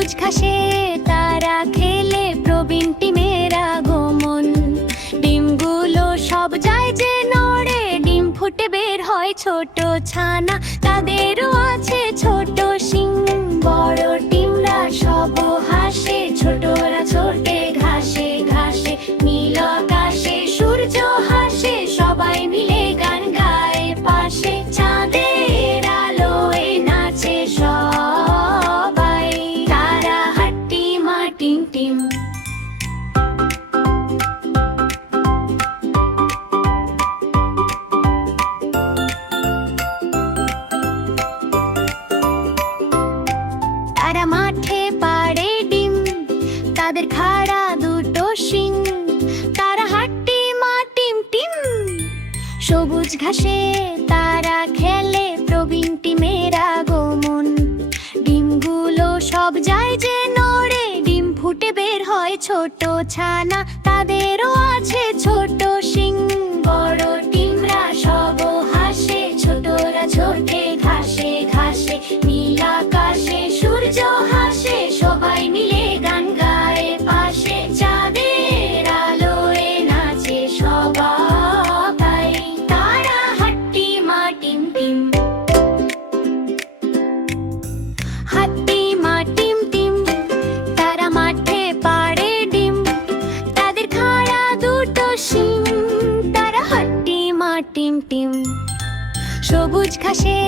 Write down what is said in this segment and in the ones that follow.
সবুজ ঘাসে তারা খেলে প্রবীণ টিমের আগমন। ডিমগুলো সব যায় যে নড়ে, ডিম ফুটে বের হয় ছোট ছানা, তাদেরও আছে ছোট শিং। বড় ডিমরা সব হাসে, ছোটরা ছোটে ঘাসে ঘাসে। নীল আকাশে সূর্য হাসে, সবাই মিলে গান গায় পাশে। চাঁদের আলোয় নাচে সবাই, তারা হাট্টি মা টিম টিম। তারা মাঠে পাড়ে ডিম, তাদের খাড়া দুটো শিং। তারা হাট্টি মা টিম টিম। সবুজ ঘাসে তারা খেলে প্রবীণ টিমের আগমন। ডিমগুলো সব যায় যে নড়ে, ডিম ফুটে বের হয় ছোট ছানা, তাদেরও আছে ছোট শিং। বড় ডিমরা সব হাসে, ছোটরা ছোটে ঘাসে ঘাসে। নীল আকাশে সূর্য হাসে, সবাই মিলে গান গায় পাশে। চাঁদের আলোয় নাচে সবাই, তারা হাট্টি মা টিম টিম। হাট্টি মা টিম টিম। তারা মাঠে পাড়ে ডিম, তাদের খাড়া দুটো শিং। তারা হাট্টি মা টিম টিম। সবুজ ঘাসে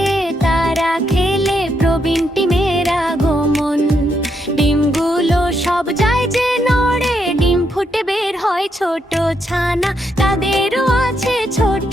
তারা খেলে প্রবীণ টিমের আগমন। ডিমগুলো সব যায় যে নড়ে, ডিম ফুটে বের হয় ছোট ছানা, তাদেরও আছে ছোট